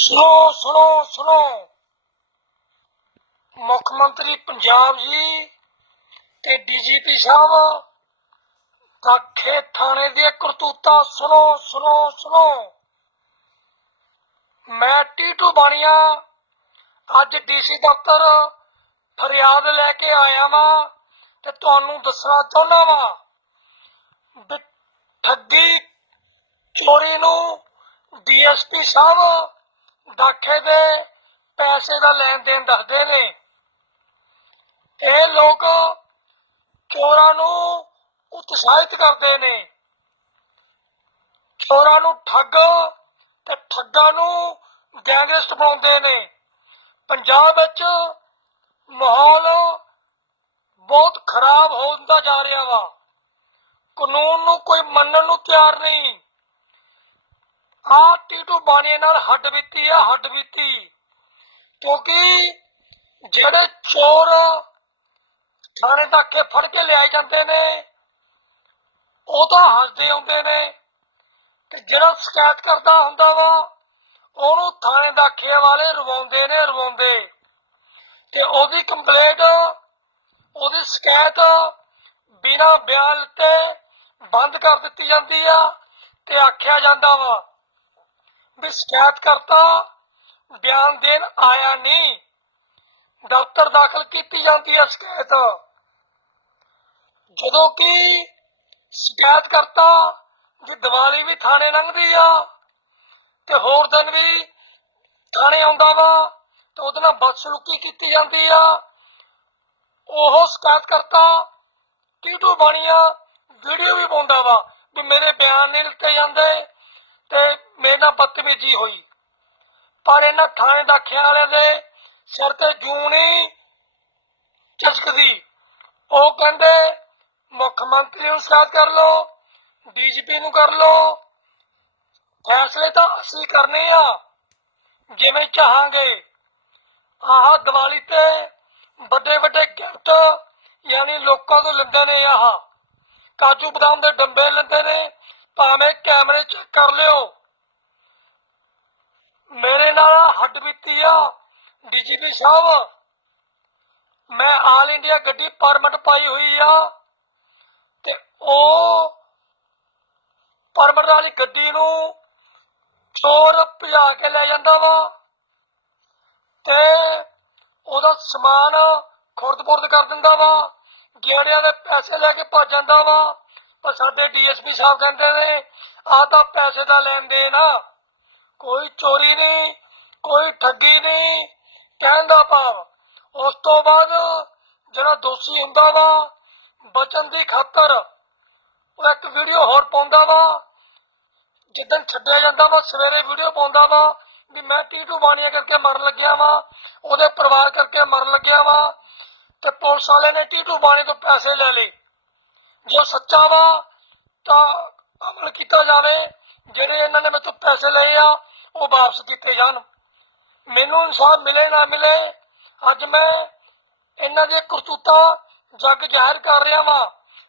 ਸੁਣੋ ਸੁਣੋ ਸੁਣੋ। ਮੁੱਖ ਮੰਤਰੀ ਪੰਜਾਬ ਜੀ ਤੇ ਡੀਜੀਪੀ ਸਾਹਿਬ ਕਾਖੇ ਥਾਣੇ ਦੀਆਂ ਕਰਤੂਤਾਂ ਸੁਣੋ ਸੁਣੋ ਸੁਣੋ। ਮੈਂ ਟੀਟੂ ਬਾਣੀਆ, ਅੱਜ ਡੀਸੀ ਦਫ਼ਤਰ ਫਰਿਆਦ ਲੈ ਕੇ ਆਇਆ ਵਾਂ ਤੇ ਤੁਹਾਨੂੰ ਦੱਸਣਾ ਚਾਹੁੰਦਾ ਵਾਂ ਠੱਗੀ ਚੋਰੀ ਨੂੰ ਡੀਐਸਪੀ ਸਾਹਿਬ ਦਾਖੇ ਦੇ ਪੈਸੇ ਦਾ ਲੈਣ ਦੇਣ ਦੱਸਦੇ ਨੇ। ਇਹ ਲੋਕ ਚੋਰਾਂ ਨੂੰ ਉਤਸ਼ਾਹਿਤ ਕਰਦੇ ਨੇ। ਚੋਰਾਂ ਨੂੰ ਠੱਗ ਤੇ ਠੱਗਾਂ ਨੂੰ ਗੈਂਗਸਟ ਬਣਾਉਂਦੇ ਨੇ। ਪੰਜਾਬ ਵਿੱਚ ਮਾਹੌਲ ਬਹੁਤ ਖਰਾਬ ਹੁੰਦਾ ਜਾ ਰਿਹਾ ਵਾ। ਕਾਨੂੰਨ ਨੂੰ ਕੋਈ ਮੰਨਣ ਨੂੰ ਤਿਆਰ ਨਹੀਂ। ਆ ਟੀਟੂ ਬਾਣੇ ਨਾਲ ਹੱਡ ਬੀਤੀ ਆ, ਹੱਡ ਬੀਤੀ। ਕਿਉਂਕਿ ਜਿਹੜੇ ਚੋਰ ਥਾਣੇ ਤੱਕ ਫੜ ਕੇ ਲਿਆਏ ਜਾਂਦੇ ਨੇ, ਉਹ ਤਾਂ ਹੱਸਦੇ ਹੁੰਦੇ ਨੇ ਤੇ ਜਿਹੜਾ ਸ਼ਿਕਾਇਤ ਕਰਦਾ ਹੁੰਦਾ ਵਾ, ਉਹਨੂੰ ਥਾਣੇ ਦਾਖੇ ਵਾਲੇ ਰਵਾਉਂਦੇ ਨੇ, ਰਵਾਉਂਦੇ। ਤੇ ਉਹਦੀ ਕੰਪਲੇਂਟ, ਉਹਦੀ ਸ਼ਿਕਾਇਤ ਬਿਨਾ ਬਿਆਨ ਤੇ ਬੰਦ ਕਰ ਦਿੱਤੀ ਜਾਂਦੀ ਆ ਤੇ ਆਖਿਆ ਜਾਂਦਾ ਵਾ ਵੀ ਸ਼ਿਕਾਇਤ ਕਰਤਾ ਬਿਆਨ ਦੇਣ ਆਇਆ ਨਹੀਂ। ਦਫ਼ਤਰ ਦਾਖਲ ਕੀਤੀ ਜਾਂਦੀ ਹੈ ਸ਼ਿਕਾਇਤ। ਜਦੋਂ ਕਿ ਸ਼ਿਕਾਇਤ ਕਰਤਾ ਦੀ ਦੀਵਾਲੀ ਵੀ ਥਾਣੇ ਲੰਘਦੀ ਆ ਤੇ ਹੋਰ ਦਿਨ ਵੀ ਥਾਣੇ ਆਉਂਦਾ ਵਾ ਤੇ ਉਹਦੇ ਨਾਲ ਬਦਸਲੂਕੀ ਕੀਤੀ ਜਾਂਦੀ ਆ। ਉਹ ਸ਼ਿਕਾਇਤ ਕਰਤਾ ਟੀਟੂ ਬਾਣੀਆ ਵੀਡੀਓ ਵੀ ਪਾਉਂਦਾ ਵਾ ਵੀ ਮੇਰੇ ਬਿਆਨ ਨਹੀਂ ਲਿੱਤੇ ਜਾਂਦੇ। ਤੇ ਮੇਰੇ ਨਾਲ ਬਦਤਮੀਜ਼ੀ ਹੋਈ। ਪਰ ਇਹਨਾਂ ਥਾਣੇ ਦਾਖਿਆਂ ਵਾਲਿਆਂ ਦੇ ਸਿਰ ਤੇ ਜੂੰ ਚਸਕਦੀ ਉਹ ਕਹਿੰਦੇ ਮੁੱਖ ਮੰਤਰੀ ਨੂੰ ਸ਼ਿਕਾਇਤ ਕਰ ਲਓ, ਡੀਜੀਪੀ ਨੂੰ ਕਰ ਲਓ। ਫੈਸਲੇ ਤਾਂ ਅਸੀਂ ਕਰਨੇ ਆ, ਜਿਵੇਂ ਚਾਹਾਂਗੇ। ਆਹ ਦੀਵਾਲੀ ਤੇ ਵੱਡੇ ਵੱਡੇ ਗਿਫਟ ਯਾਨੀ ਲੋਕਾਂ ਤੋਂ ਲੈਂਦੇ ਨੇ ਆਹ। ਕਾਜੂ ਬਦਾਮ ਦੇ ਡੰਬੇ ਲੈਂਦੇ ਨੇ, ਭਾਵੇਂ ਕੈਮਰੇ ਚੈੱਕ ਕਰ ਲਿਓ। ਮੇਰੇ ਨਾਲ ਹੱਡ ਬੀਤੀ ਆ, ਡੀਜੀਪੀ ਸਾਹਿਬ। ਮੈਂ ਆਲ ਇੰਡੀਆ ਗੱਡੀ ਪਰਮਿਟ ਪਾਈ ਹੋਈ ਆ ਤੇ ਉਹ ਪਰਮਿਟ ਵਾਲੀ ਗੱਡੀ ਨੂੰ ਚੋਰ ਭਜਾ ਕੇ ਲੈ ਜਾਂਦਾ ਵਾ ਤੇ ਉਹਦਾ ਸਮਾਨ ਖੁਰਦ-ਪੁਰਦ ਕਰ ਦਿੰਦਾ ਵਾ, ਗੇੜਿਆਂ ਦੇ ਪੈਸੇ ਲੈ ਕੇ ਭੱਜ ਜਾਂਦਾ ਵਾ। ਪਰ ਸਾਡੇ ਡੀਐਸਪੀ ਸਾਹਿਬ ਕਹਿੰਦੇ ਨੇ ਆਹ ਤਾਂ ਪੈਸੇ ਦਾ ਲੈਣ ਦੇਣ ਆ। ਕੋਈ ਚੋਰੀ ਨਹੀਂ, ਕੋਈ ਠੱਗੀ ਨਹੀਂ, ਕਹਿਣ ਦਾ ਭਾਵ। ਉਸ ਤੋਂ ਬਾਅਦ ਜਿਹੜਾ ਦੋਸ਼ੀ ਹੁੰਦਾ ਵਾ ਬਚਨ ਦੀ ਖਾਤਰ ਉਹ ਇੱਕ ਵੀਡੀਓ ਹੋਰ ਪਾਉਂਦਾ ਵਾ। ਜਿੱਦਣ ਛੱਡਿਆ ਜਾਂਦਾ ਵਾ, ਸਵੇਰੇ ਵੀਡੀਓ ਪਾਉਂਦਾ ਵਾ ਵੀ ਮੈਂ ਟੀਟੂ ਬਾਣੀਆਂ ਕਰਕੇ ਮਰਨ ਲੱਗਿਆ ਵਾ, ਉਹਦੇ ਪਰਿਵਾਰ ਕਰਕੇ ਮਰਨ ਲੱਗਿਆ ਵਾ ਤੇ ਪੁਲਿਸ ਵਾਲੇ ਨੇ ਟੀਟੂ ਬਾਣੀ ਤੋਂ ਪੈਸੇ ਲੈ ਲਏ। ਜੋ ਸੱਚਾ ਵਾ, ਤਾਂ ਅਮਲ ਕੀਤਾ ਜਾਵੇ, ਜਿਹੜੇ ਇਹਨਾਂ ਨੇ ਮੇਰੇ ਪੈਸੇ ਲਏ ਆ, ਉਹ ਵਾਪਸ ਕੀਤੇ ਜਾਣ। ਮੈਨੂੰ ਇਨਸਾਫ ਮਿਲੇ ਨਾ ਮਿਲੇ, ਅੱਜ ਮੈਂ ਇਹਨਾਂ ਦੀਆਂ ਕਰਤੂਤਾਂ ਜੱਗ ਜ਼ਾਹਿਰ ਕਰ ਰਿਹਾ ਵਾਂ,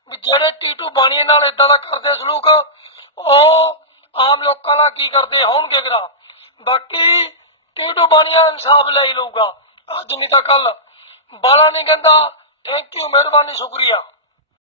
ਵੀ ਜਿਹੜੇ ਟੀਟੂ ਬਾਣੀਏ ਨਾਲ ਇਦਾਂ ਦਾ ਕਰਦੇ ਸਲੂਕ, ਉਹ ਆਮ ਲੋਕਾਂ ਨਾਲ ਕੀ ਕਰਦੇ ਹੋਣਗੇ ਗਰਾ ਬਾਕੀ ਟੀਟੂ ਬਾਣੀਆ ਇਨਸਾਫ ਲੈ ਹੀ ਲਊਗਾ। ਅੱਜ ਨਹੀਂ ਤਾਂ ਕੱਲ ਬਾਲਾ ਨਹੀਂ ਕਹਿੰਦਾ ਥੈਂਕ ਯੂ ਮਿਹਰਬਾਨੀ, ਸ਼ੁਕਰੀਆ।